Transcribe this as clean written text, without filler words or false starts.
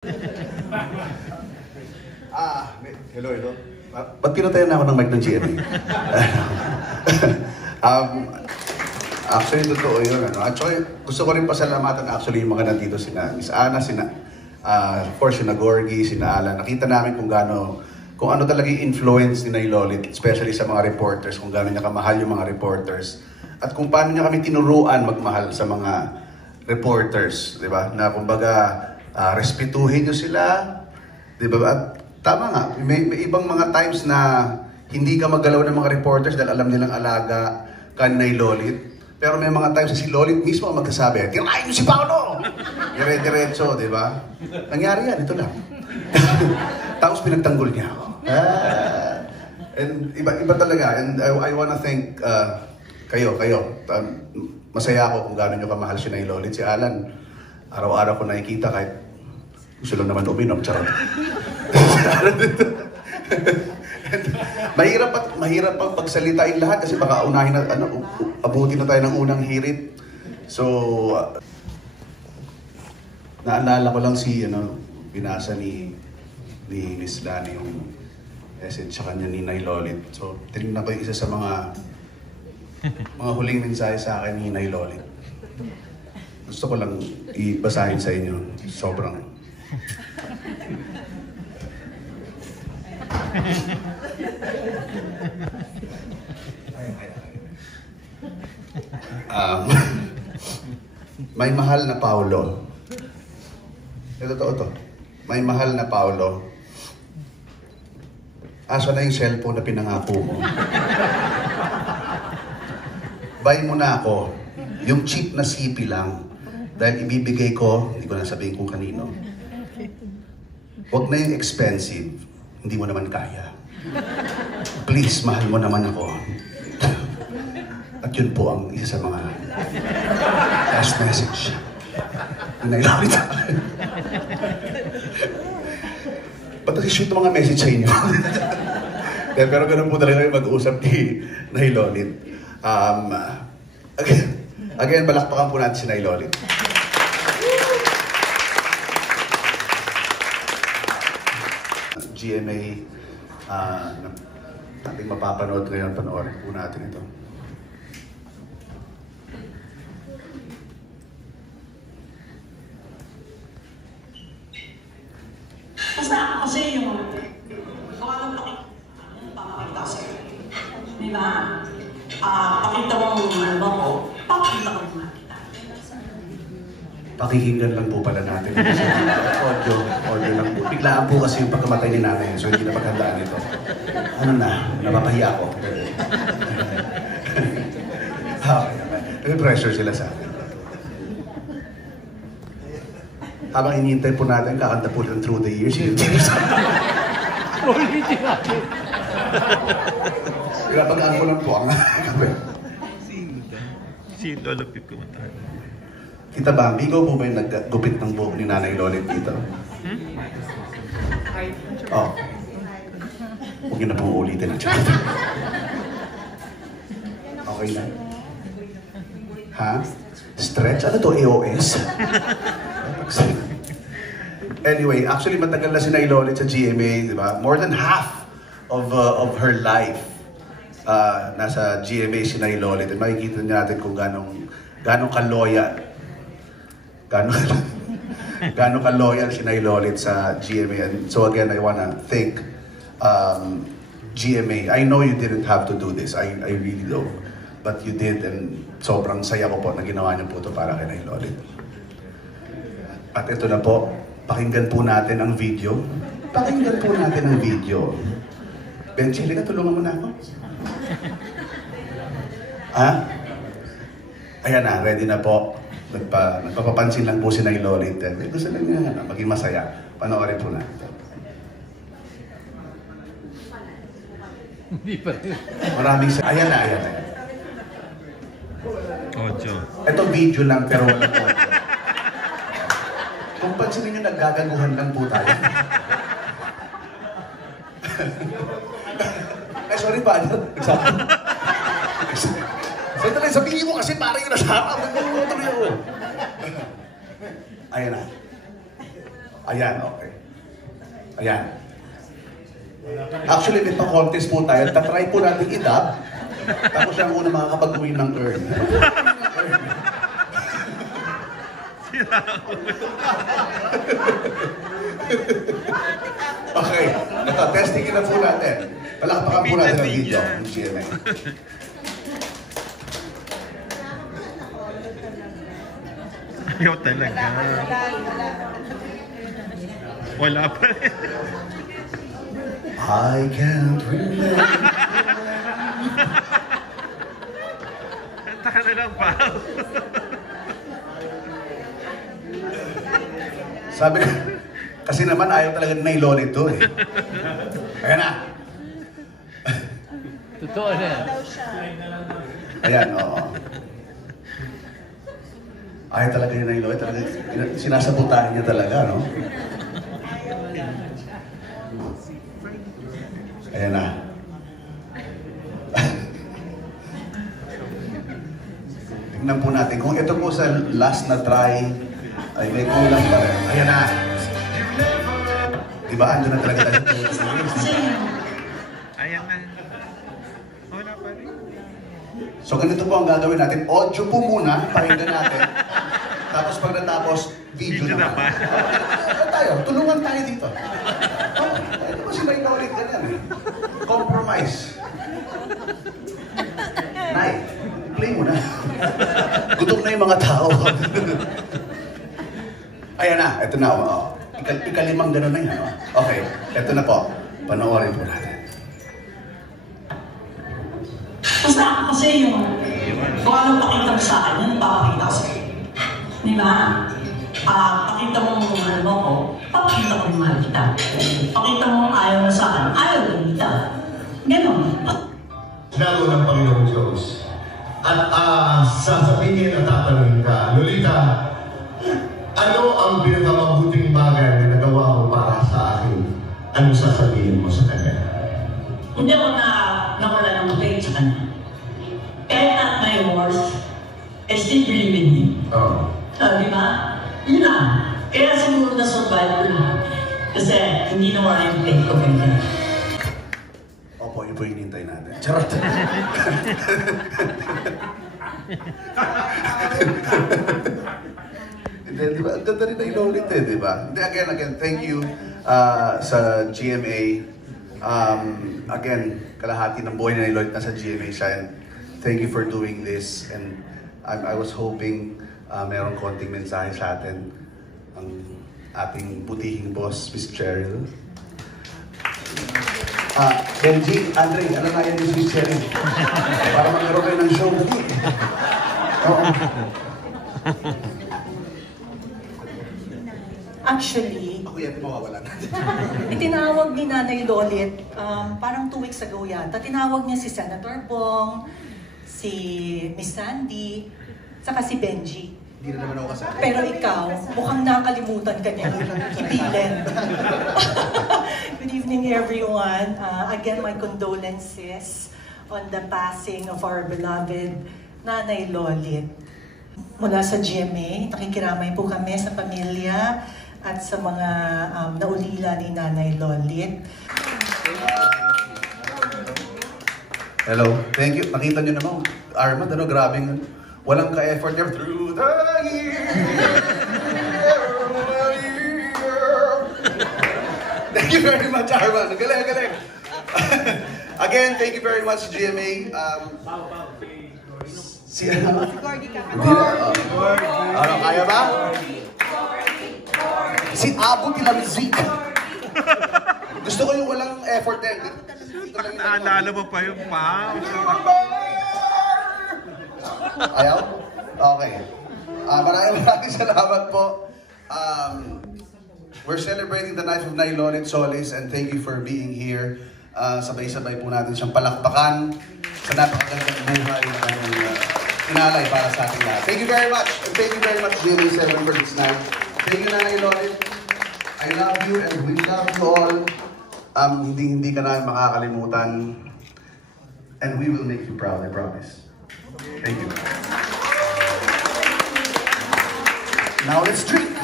Hello. Ba't pinatayan na ako ng mic ng GMA? Actually, totoo yun. Actually, gusto ko rin pasalamatan actually yung mga nandito, sina Miss Ana, of course, sina Gorgie, sina Alan. Nakita namin kung ano talaga yung influence ni Nay Lolit, especially sa mga reporters, kung gaano niya kamahal yung mga reporters. At kung paano niya kami tinuruan magmahal sa mga reporters, di ba? Na kumbaga, respetuhin niyo sila, di ba? At tama nga, may ibang mga times na hindi ka magalaw ng mga reporters dahil alam nilang alaga ka ni Nay Lolit. Pero may mga times na si Lolit mismo ang magsasabi, tirahin niyo si Paolo! Dire-diretso, di ba? Nangyari yan, ito lang. Tapos pinagtanggol niya ako. And iba talaga. And I wanna thank kayo. Masaya ako kung gaano nyo kamahal si Nay Lolit. Si Alan, araw-araw ko nakikita kahit gusto lang naman uminom. Charot. mahirap pang pagsalitain lahat kasi baka unahin na, abutin na tayo ng unang hirit. So, naalala ko lang binasa ni Miss Lani yung message sa kanya ni Nay Lolit. So, tinignan ko yung isa sa mga huling mensahe sa akin ni Nay Lolit. Gusto ko lang ibasahin sa inyo. Sobrang... May mahal na Paolo. Totoo to. May mahal na Paolo. Asa na yung cellphone na pinangako mo? Buy mo na ako. Yung cheap na CP lang. Dahil ibibigay ko, hindi ko na sabihin kung kanino. Huwag na yung expensive. Hindi mo naman kaya. Please, mahal mo naman ako. At yun po ang isa sa mga last message. Nailamit ako. Ba't nag-shoot mga message sa inyo? Pero ganun po talaga yung mag-uusap ni Nay Lolit. Again, balakpakan po natin si Nay Lolit. GMA, natin mapapanood ngayon, panoorin po natin ito. Basta kasi yung kawalan pakita sa'yo. Di ba? Pakita mo ano ko, pakita ko naman kita. Pakikinggan lang po pala natin. Audio lang po. Biglaan po kasi yung pagkamatay ni nanay, so hindi na paghandaan ito. Ano na, napapahiya ako. May pressure sila sa akin. Habang hinihintay po natin, kakanta po lang Through the Years. Pag-aan ko lang po ang si Lolo Pip kumanta. Kita ba, ikaw po ba yung naggupit ng buhok ni Nanay Lolit dito? Oh. Huwag yun na pong ulitin ang chat. Okay na? Ha? Stretch? Ano to? AOS? Anyway, actually matagal na si Nay Lolit sa GMA, di ba? More than half of her life nasa GMA si Nay Lolit. And makikita natin kung ganong ka-loyal. Gano'ng ka-loyal si Nay Lolit sa GMA. And so again, I wanna thank GMA. I know you didn't have to do this. I really do. But you did, and sobrang saya ko po na ginawa niyo po ito para kay Nay Lolit. At ito na po, pakinggan po natin ang video. Pakinggan po natin ang video. Benji, halika, tulungan mo na ako. Ayan na, ready na po. Nagpapapansin lang po si Nay Lolit. Gusto lang niya maging masaya. Panoorin po natin. Hindi pa rin. Maraming ayan na. Audio. Ito video lang pero walang audio. Kung pansinin nyo, naggagaguhan lang po tayo. Ay, sorry pa. Sabihin mo kasi parang yung nasa harap. Tuloy ako. Ayan na. Ayan, okay. Ayan. Actually, may pa-contest po tayo. Tatry po natin i-dub. Tapos siya ang una makakapag-uwi ng earn. Okay. Ito, testing na po natin. Palakpakan po natin ang video ng GMA. Ayaw talaga. Wala pa rin. I can't remember. Taka na lang pa. Sabi ko, kasi naman ayaw talaga na ilolit to eh. Ayan na. Totoo na yan. Ayan, oo. Ayaw talaga yun na ilolit. Talaga, sinasabotahin niya talaga, no? Ayan na. Tingnan po natin. Kung ito po sa last na try, ay may kulang pa rin. Ayan na. Diba, andun na talaga tayo. Ayan na. Wala pa rin. So ganito po ang gagawin natin. Audio po muna, pakinggan natin. Tapos pag natapos, video naman. Tayo, tulungan tayo dito. Ito kasi may naulit ka yan eh. Compromise. Nay, play mo na. Gutom na yung mga tao. Ayan na, ito na. Oh. Ikalimang gano'n na yan. Oh. Okay, ito na po. Panoorin po natin. Basta kasi yung kung anong pakita mo sa akin, yun papakita ko sa'yo. Di ba? Pakita mo ano ko, papakita ko yung mahal kita. Pakita mo ayaw mo sa akin, ayaw mo kita. Ganon. Lalo ng Panginoong Diyos. At sasabihin at tatanungin ka, Lolita, ano ang pinakamabuting bagay na nagawa mo para sa akin? Ano sasabihin mo sa kanya? Hindi ako nawala ng faith sa kanya. Kahit at my worst, I still believe in him. Oo. Di ba? Yun lang. Kaya siguro na-survive ko lang. Kasi hindi nawala yung faith ko kanya. Opo, yun po yung hinintay natin. Charot! Hindi, di ba? Ang ganda rin na inulit eh, di ba? Hindi, again, thank you sa GMA. Again, kalahati ng buhay na Lloyd nasa GMA siya. And thank you for doing this. And I was hoping merong konting mensahe sa atin ang ating butihing boss, Miss Cheryl. Benji, Andre, ano nga yan yung Miss Cheryl? Para magkaroon kayo ng show. Oo. Actually, Ako yan, mawawalan. itinawag ni Nanay Lolit, parang 2 weeks ago yata, tinawag niya si Senator Bong, si Miss Sandy, saka si Benji. Hindi na naman ako kasali. Pero ikaw, mukhang nakalimutan ka niya ibilin. Good evening everyone. Again, my condolences on the passing of our beloved Nanay Lolit. Mula sa GMA, nakikiramay po kami sa pamilya at sa mga naulila ni Nanay Lolit. Hello, thank you. Nakita niyo naman, Armand, ano, grabing, walang ka-effort there. Through the years. Thank you very much, Armand. Galing, galing. Again, thank you very much, GMA. Si ano? Ano, kaya ba? Si Abu Tilamzik. Gusto ko yung walang effort din. Naalala mo pa yung pa. Ayaw? Okay. Maraming salamat po. We're celebrating the life of Nay Lolit Solis and thank you for being here. Sabay-sabay po natin siyang palakpakan sa napakagandang buhay na inalay para sa ating lahat. Thank you very much. And thank you very much, GMA7 for this night. Thank you, Nanay Lolit. I love you and we love you all. Hindi ka namin makakalimutan. And we will make you proud, I promise. Thank you. Now let's drink.